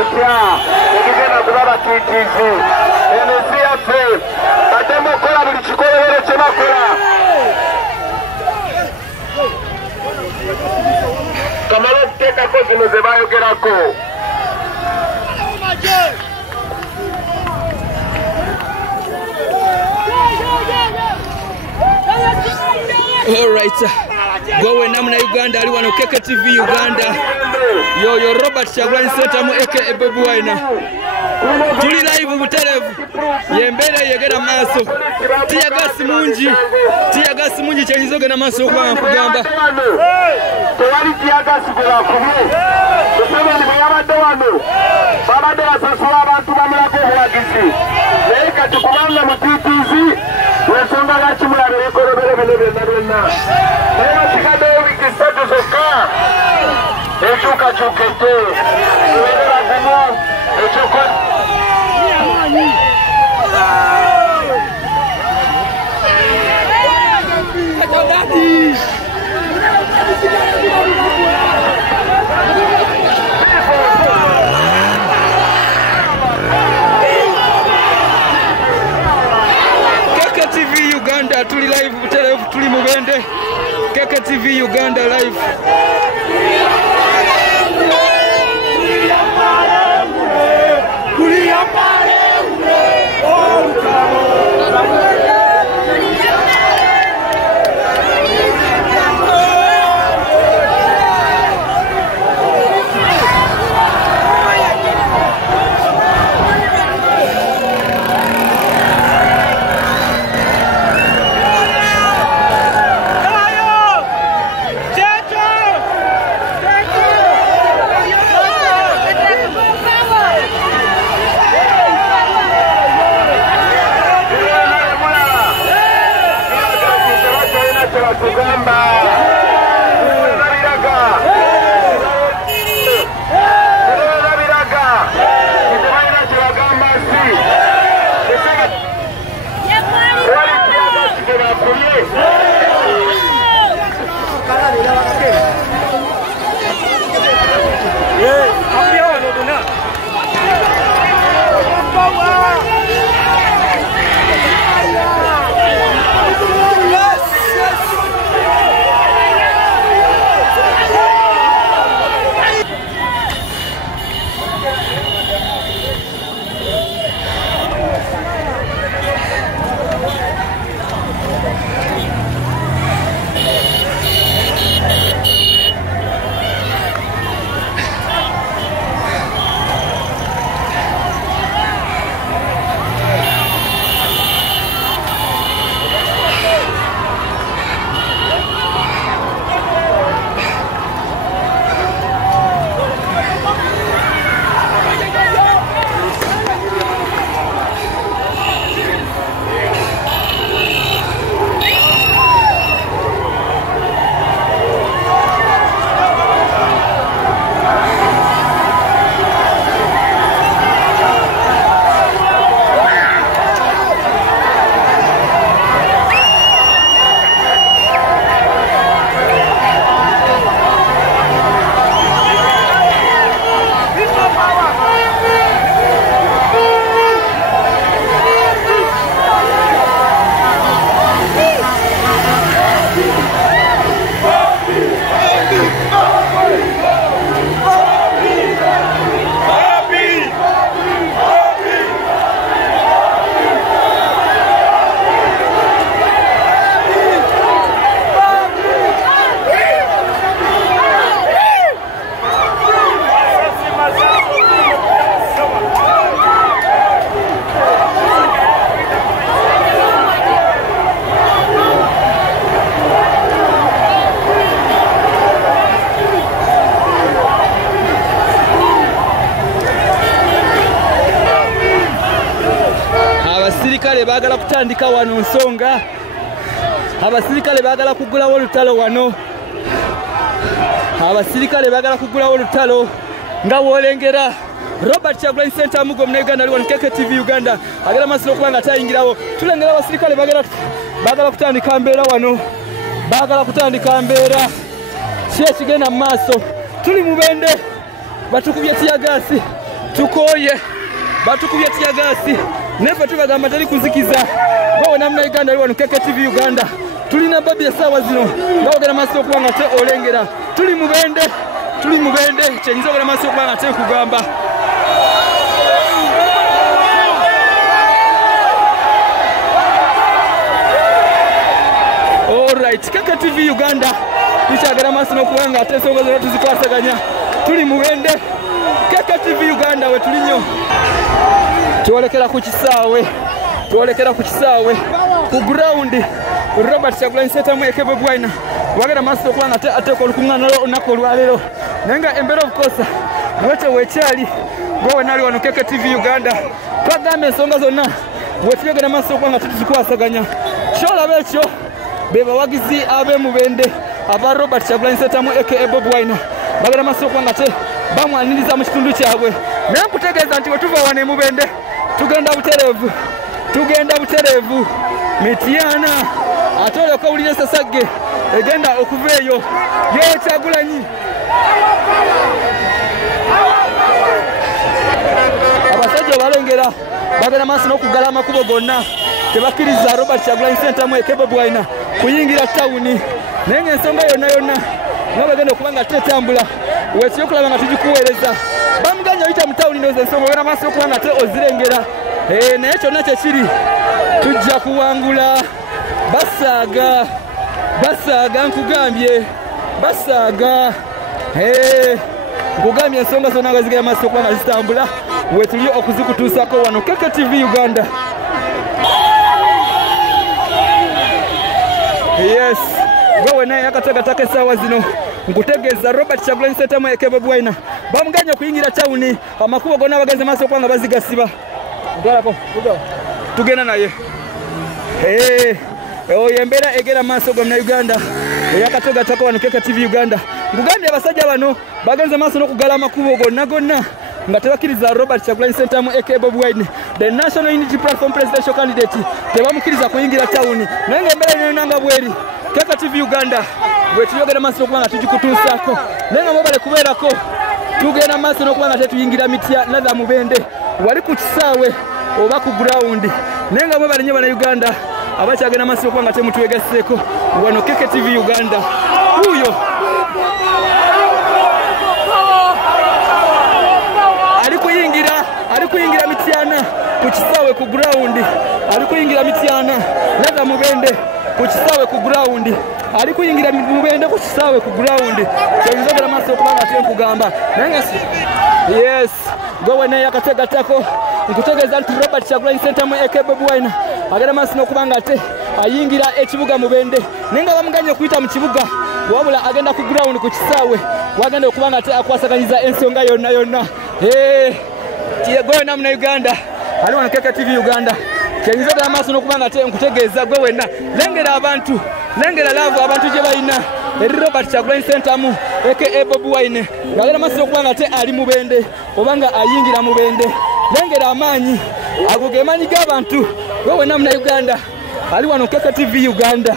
kutya ekigenda kuba batiitiizi ensi yaffe bademu okukola buli kikolobero kye bakola kamala okuteekako zino ze bayogerako. Alright, gowe namna Uganda ali wano Keke TV Uganda. Yo Robert Chagulanyi Sentamu aka Bobi Wine. Tuli live mutelevu. Yembele yegera maso. Tia gasi mungi chenyizoge na maso kwa kugamba. Tewali tia gasi kwa kubye. Tuseme ni bayabadde wano. Babadde basasula abantu bamulako obulagisi. Naye kati kubanga mutiitiizi ensonga lwaki mulabira ekolobero bino byonna byonna. Naye basigaddeyo wiiki 3 zokka. Ekyukakyukidde. Tubeere bagumu ekyokola. Keke TV Uganda tuli live butelevu tuli Mubende. Keke TV Uganda live. Abasirikale bagala kutandika wano nsonga. Abasirikale bagala kugulawo lutalo wano. Abasirikale bagala kugulawo lutalo nga wolengera Robert Chagulanyi Sentamu gomna Uganda ali wano Keke TV Uganda agala masiro kubanga tayingirawo. Tulengera abasirikale bagala kutandika mbeera wano. Bagala kutandika mbeera kye kigenda mu maaso. Tuli Mubende batukubye tiyagasi tukoye batukubye tiyagasi nefe tubagamba tali kuzikiza bawe namna Uganda ali wano Keke TV Uganda tulina Bobi esawa zino ngawogera maaso okuba nga te olengera tuli Mubende kyenyiza ogera maaso okuba nga te kugamba alright Keke TV Uganda tukyagera maaso n'okuba nga ate ensonga zonna tuzikwasaganya tuli Mubende Keke TV Uganda we tulinyo tuolekera ku kisaawe ku ground Robert Kyagulanyi Ssentamu eke Bobi Wine wagera maaso okuba nga ate olukuŋŋaana olunaku olwaleero naye nga embeera obukosa bwete weekyali gwe naali wano Keke TV Uganda twagamba ensonga zonna wetuyogera maaso okuba nga tuzikwasaganya kyolaba ekyo be bawagizi ab'e Mubende aba Robert Kyagulanyi Ssentamu eke Bobi Wine bagera maaso okuba nga te bamwaniriza mu kitundu kyabwe naye nkutegeeza nti wetuva wano e Mubende tugenda butereevu Mityana ate olyoka owulira esasagge egenda okuva eyo ye Kyagulanyi abasajja balengera bagenda maaso n'okuggala amakubo gonna tebakkiriza Robert Kyagulanyi Ssentamu eke Bobi Wine kuyingira tawuni naye ng'ensonga yonna nga bagenda okuba nga tetambula wetuye okulaba nga tugikuweereza bamuganya oyita mu tawuni noza ensonga ogenda maaso okuba nga te ozirengera naye kyonna kyekiri tujja kuwangula basaaga nkugambye nkugambye ensonga zonna nga zigenda maaso okuba nga zitambula wetuli okuzikutuusako wano Keke TV Uganda. Yes gwe naye yakatagataka essaawa zino nkutegeeza Robert Kyagulanyi Ssentamu eke Bobi Wine bamuganya okuyingira tawuni amakubo gonna bagenze maaso okuba nga bazigasiba tugenda naye oyo embeera egera maaso gonna Uganda yakatogatako wano Keke TV Uganda nkugambye abasajja bano bagenze maaso n'okugala amakubo gonna nga tebakkiriza Robert Kyagulanyi Ssentamu eke Bobi Wine the National Unity Platform presidential candidate tebamukkiriza kuyingira tawuni naye ng'embeera yonanga bweri Keke TV Uganda bwetuyogera maaso n'okuba nga tugikutuusaako naye nga mwebale kubeerako tugenda maaso n'okuba nga tetuyingira Mityana za Mubende wali ku kisaawe oba ku ground naye nga mwebale nnyo bana Uganda abakyagenda maaso n'okuba nga temutwegaseeko wano Keke TV Uganda uyo ali kuyingira Mityana ku kisaawe ku ground ali kuyingira Mityana za Mubende ku kisaawe ku ground ali kuyingira Mubende ku kisaawe ku ground kyenzogera maaso okuba nga tenkugamba naye yes gwe naye yakategatako nkutegeeza nti Robert Kyagulanyi Ssentamu eke Bobi Wine agenda maaso n'okuba nga ate ayingira ekibuga Mubende naye nga bamuganye okuyita mu kibuga wabula agenda ku ground ku kisaawe wagenda okuba nga ate akwasaganyiza ensonga yonna gwe namna Uganda ali wano Keke TV Uganda kyenyizogera maaso n'okuba nga ate nkutegeeza gwe wenna lengera laavu abantu gye balina eri Robert Kyagulanyi Ssentamu eke Bobi Wine ng'agenda maaso n'okuba nga ate ali Mubende oba nga ayingira Mubende lengera amaanyi ago ge maanyi g'abantu gwe wenna muna Uganda ali wano Keke TV Uganda.